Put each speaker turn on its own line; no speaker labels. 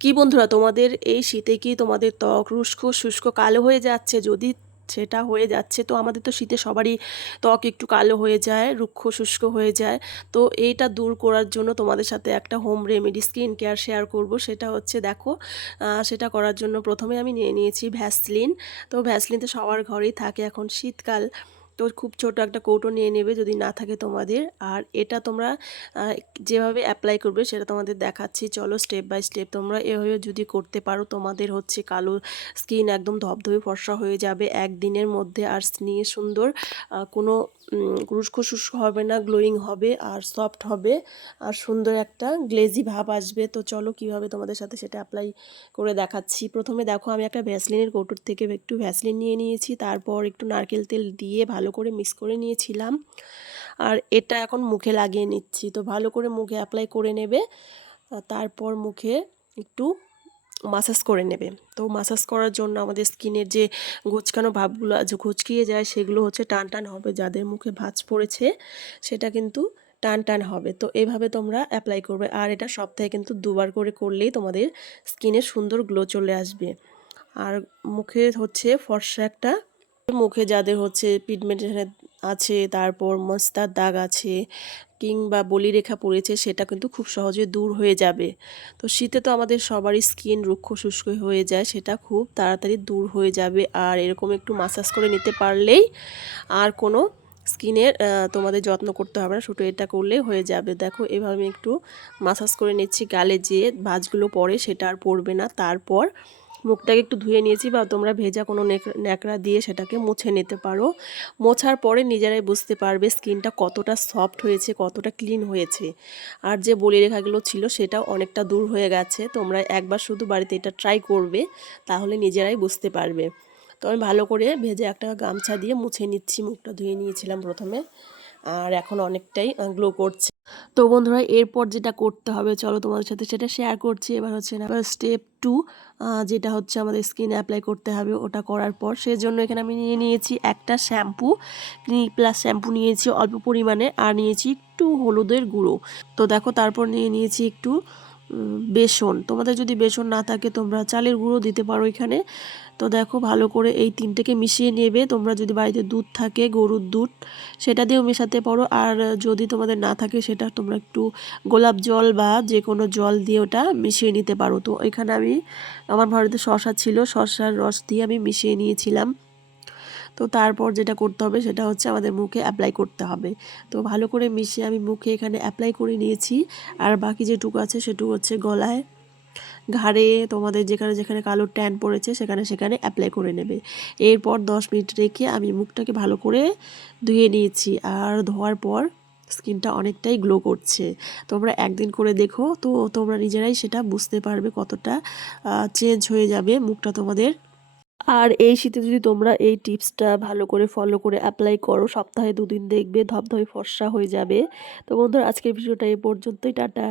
কি বন্ধুরা, তোমাদের এই শীতে কি তোমাদের ত্বক রুষ্ক, শুষ্ক, কালো হয়ে যাচ্ছে? যদি সেটা হয়ে যাচ্ছে, তো আমাদের তো শীতে সবারই ত্বক একটু কালো হয়ে যায়, রুক্ষ, শুষ্ক হয়ে যায়। তো এইটা দূর করার জন্য তোমাদের সাথে একটা home remedy skin care share করব। সেটা হচ্ছে দেখো সেটা করার জন্য প্রথমে আমি নিয়ে নিয়েছি ভ্যাসলিন তো ভ্যাসলিন তো সবার ঘরেই থাকে এখন শীতকাল। তো খুব ছোট একটা কৌটো নিয়ে নেবে যদি না থাকে তোমাদের। আর এটা তোমরা যেভাবে অ্যাপ্লাই করবে সেটা তোমাদের দেখাচ্ছি। চলো স্টেপ বাই স্টেপ তোমরা এভাবে যদি করতে পারো, তোমাদের হচ্ছে কালো স্কিন একদম ধবধবে ফর্সা হয়ে যাবে একদিনের মধ্যে। আর নিয়ে সুন্দর কোনো শুষ্ক হবে না গ্লোয়িং হবে আর সফট হবে। আর সুন্দর একটা গ্লেজি ভাব আসবে। তো চলো কীভাবে তোমাদের সাথে সেটা অ্যাপ্লাই করে দেখাচ্ছি। প্রথমে দেখো আমি একটা ভ্যাসলিনের কৌটোর থেকে একটু ভ্যাসলিন নিয়ে নিয়েছি। তারপর একটু নারকেল তেল দিয়ে ভালো করে মিক্স করে নিয়েছিলাম। আর এটা এখন মুখে লাগিয়ে নিচ্ছি। তো ভালো করে মুখে অ্যাপ্লাই করে নেবে। তারপর মুখে একটু মাসাজ করে নেবে। তো মাসাজ করার জন্য আমাদের স্কিনের যে ঘুচকানো ভাবগুলো যে ঘুচকিয়ে যায়, সেগুলো হচ্ছে টান টান হবে। যাদের মুখে ভাঁজ পড়েছে, সেটা কিন্তু টান টান হবে। তো এভাবে তোমরা অ্যাপ্লাই করবে। আর এটা সপ্তাহে কিন্তু দুবার করে করলেই তোমাদের স্কিনে সুন্দর গ্লো চলে আসবে। আর মুখে হচ্ছে ফর্সা একটা মুখে যাদের হচ্ছে পিগমেন্ট আছে, তারপর মস্তার দাগ আছে কিংবা বলিরেখা পড়েছে, সেটা কিন্তু খুব সহজে দূর হয়ে যাবে। তো শীতে তো আমাদের সবারই স্কিন রুক্ষ শুষ্ক হয়ে যায়, সেটা খুব তাড়াতাড়ি দূর হয়ে যাবে। আর এরকম একটু মাসাজ করে নিতে পারলেই আর কোনো স্কিনের তোমাদের যত্ন করতে হবে না শুধু এটা করলেই হয়ে যাবে। দেখো, এভাবে একটু মাসাজ করে নিচ্ছি গালে যে ভাঁজগুলো পড়ে সেটা আর পড়বে না। তারপর মুখটাকে একটু ধুয়ে নিয়েছি বা তোমরা ভেজা কোনো ন্যাকড়া দিয়ে সেটাকে মুছে নিতে পারো। মোছার পরে নিজেরাই বুঝতে পারবে স্কিনটা কতটা সফট হয়েছে, কতটা ক্লিন হয়েছে। আর যে বলি রেখাগুলো ছিল সেটাও অনেকটা দূর হয়ে গেছে, তোমরা একবার শুধু বাড়িতে এটা ট্রাই করবে, তাহলে নিজেরাই বুঝতে পারবে। তো আমি ভালো করে ভেজে একটা গামছা দিয়ে মুছে নিচ্ছি, মুখটা ধুয়ে নিয়েছিলাম প্রথমে। আর এখন অনেকটাই গ্লো করছে। তো বন্ধুরা, এরপর যেটা করতে হবে, চলো তোমাদের সাথে সেটা শেয়ার করছি। এবার হচ্ছে না স্টেপ টু যেটা হচ্ছে আমাদের স্কিনে অ্যাপ্লাই করতে হবে, ওটা করার পর সেজন্য এখানে আমি নিয়ে নিয়েছি একটা শ্যাম্পু ক্লিনিক প্লাস শ্যাম্পু নিয়েছি অল্প পরিমাণে, আর নিয়েছি একটু হলুদের গুঁড়ো। তো দেখো, তারপর নিয়ে নিয়েছি একটু বেসন, তোমাদের যদি বেসন না থাকে তোমরা চালের গুঁড়ো দিতে পারো এখানে। তো দেখো ভালো করে এই তিনটেকে মিশিয়ে নেবে। তোমরা যদি বাড়িতে দুধ থাকে, গরুর দুধ, সেটা দিয়েও মেশাতে পারো। আর যদি তোমাদের না থাকে, সেটা তোমরা একটু গোলাপ জল বা যে কোনো জল দিয়ে ওটা মিশিয়ে নিতে পারো। তো এখানে আমি, আমার বাড়িতে শশা ছিল শশার রস দিয়ে আমি মিশিয়ে নিয়েছিলাম। তো তারপর যেটা করতে হবে সেটা হচ্ছে আমাদের মুখে অ্যাপ্লাই করতে হবে। তো ভালো করে মিশিয়ে আমি মুখে এখানে অ্যাপ্লাই করে নিয়েছি। আর বাকি যেটুকু আছে সেটুকু হচ্ছে গলায় ঘাড়ে তোমাদের যেখানে যেখানে কালো ট্যান পড়েছে সেখানে সেখানে অ্যাপ্লাই করে নেবে। এরপর দশ মিনিট রেখে আমি মুখটাকে ভালো করে ধুয়ে নিয়েছি আর ধোয়ার পর স্কিনটা অনেকটাই গ্লো করছে। তোমরা একদিন করে দেখো। তো তোমরা নিজেরাই সেটা বুঝতে পারবে কতটা চেঞ্জ হয়ে যাবে মুখটা তোমাদের আর এই শীতে যদি তোমরা এই টিপসটা ভালো করে ফলো করে অ্যাপ্লাই করো, সপ্তাহে দুদিন দেখবে, ধবধবে ফর্সা হয়ে যাবে। তো বন্ধুরা, আজকের ভিডিওটা এ পর্যন্তই, টাটা।